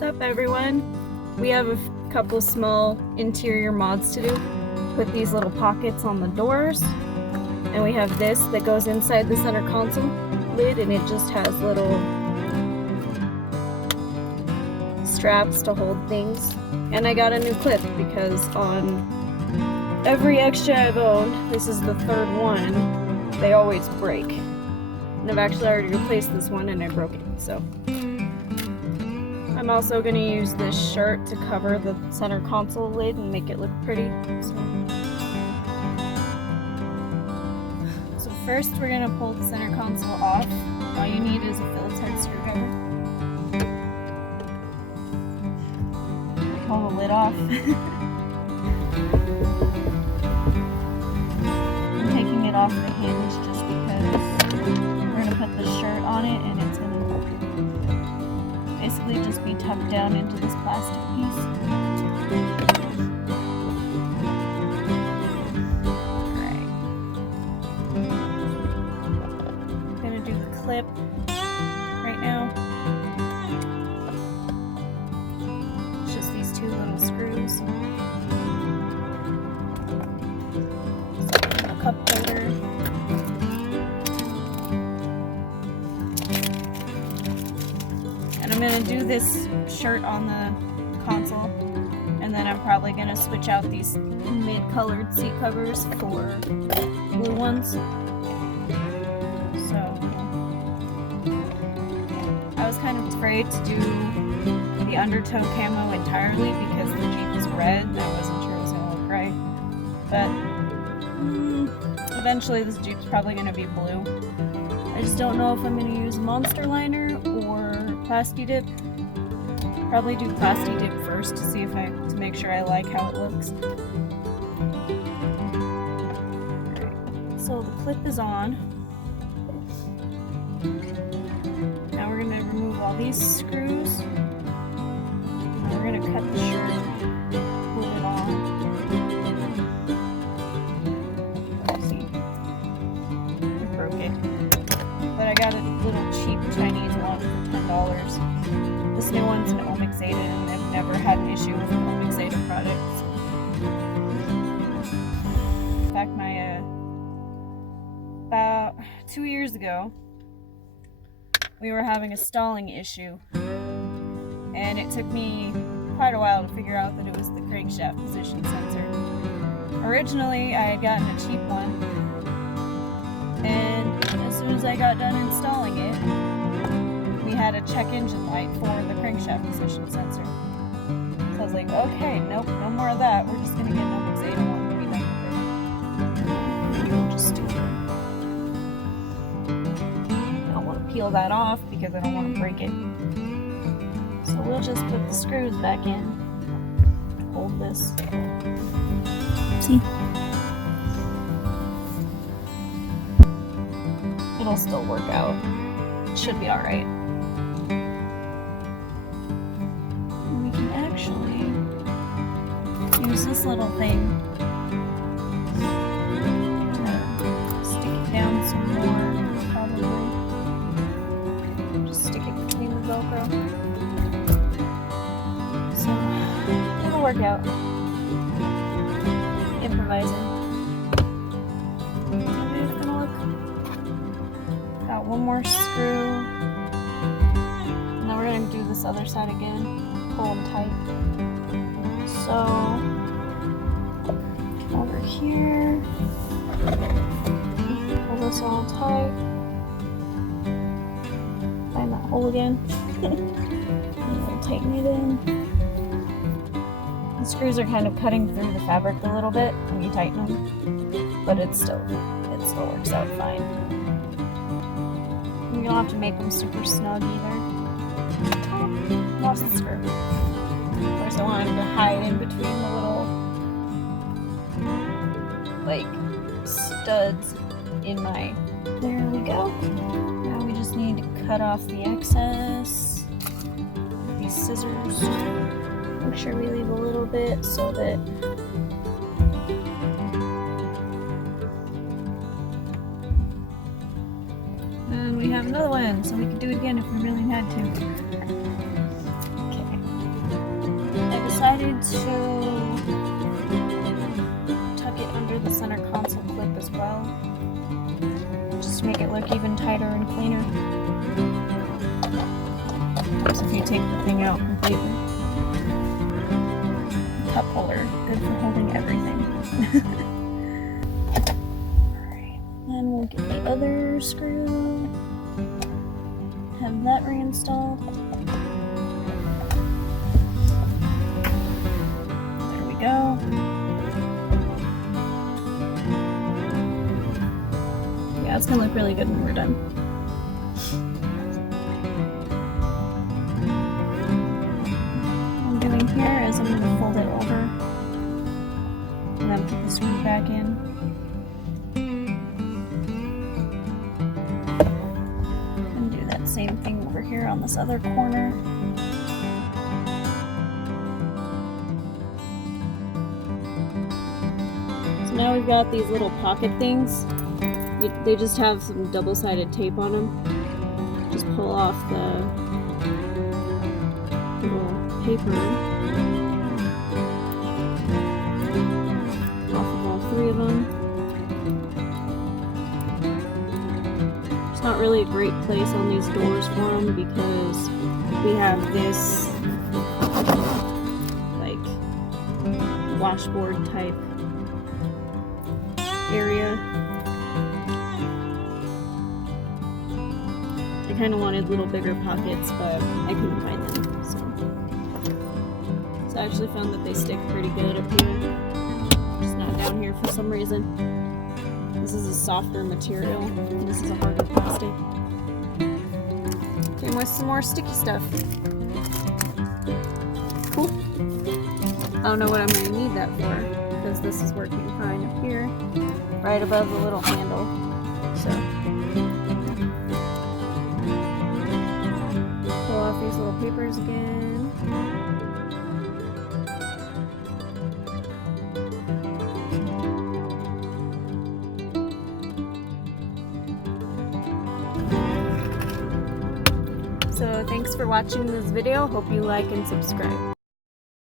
What's up, everyone? We have a couple small interior mods to do. Put these little pockets on the doors, and we have this that goes inside the center console lid, and it just has little straps to hold things. And I got a new clip because on every extra I've owned, this is the third one, they always break. And I've actually already replaced this one and I broke it, so. I'm also going to use this shirt to cover the center console lid and make it look pretty. So first we're going to pull the center console off. All you need is a Phillips head screwdriver. Pull the lid off. I'm taking it off the hinge just because we're going to put the shirt on it and it's going to basically just be tucked down into this plastic piece. Alright. I'm going to do the clip right now. It's just these two little screws. A cup holder. I'm going to do this shirt on the console, and then I'm probably going to switch out these mid-colored seat covers for blue ones. So, I was kind of afraid to do the undertow camo entirely because the Jeep is red and I wasn't sure it was going to look right. But eventually this Jeep's probably going to be blue. I just don't know if I'm going to use Monster Liner or Plasti Dip. Probably do Plasti Dip first to make sure I like how it looks. Alright, so the clip is on. Now we're going to remove all these screws. Now we're going to cut the shirt, put it on. But I got a little cheap Chinese one for $10. This new one's an Omic Zeta, and I've never had an issue with an Omic Zeta product. In fact, about 2 years ago, we were having a stalling issue, and it took me quite a while to figure out that it was the crankshaft position sensor. Originally, I had gotten a cheap one, and as soon as I got done installing it, we had a check engine light for the crankshaft position sensor. So I was like, okay, nope, no more of that. We're just gonna get an Omic Zeta one to be nicer. We'll just do it. I don't want to peel that off because I don't want to break it. So we'll just put the screws back in. Hold this. See? It'll still work out. It should be alright. We can actually use this little thing to stick it down some more, probably. Just stick it between the Velcro. So, it'll work out. Improvising. One more screw, and then we're going to do this other side again, pull them tight. So, over here, pull this all tight, find that hole again, and we'll tighten it in. The screws are kind of cutting through the fabric a little bit when you tighten them, but it still works out fine. You don't have to make them super snug either. Lost the screw. Of course, I wanted to hide in between the little, studs in my... There we go. Now we just need to cut off the excess. These scissors. Make sure we leave a little bit so that we have another one, so we can do it again if we really had to. Okay. wanted to tuck it under the center console clip as well, just to make it look even tighter and cleaner. Of course, if you take the thing out completely. Cup holder, good for holding everything. Alright, then we'll get the other screw, have that reinstalled. There we go. Yeah, it's gonna look really good when we're done. What I'm doing here is I'm gonna fold it over and then put the screw back in. And do that same thing over here on this other corner. So now we've got these little pocket things. They just have some double-sided tape on them. Just pull off the little paper off of all three of them. It's not really a great place on these doors for them because we have this like washboard type area. I kind of wanted little bigger pockets, but I couldn't find them, so I actually found that they stick pretty good up here, just not down here for some reason. This is a softer material, and this is a harder plastic. Came with some more sticky stuff. Cool. I don't know what I'm going to need that for, because this is working fine up here, right above the little handle, so. Pull off these little papers again. So thanks for watching this video. Hope you like and subscribe.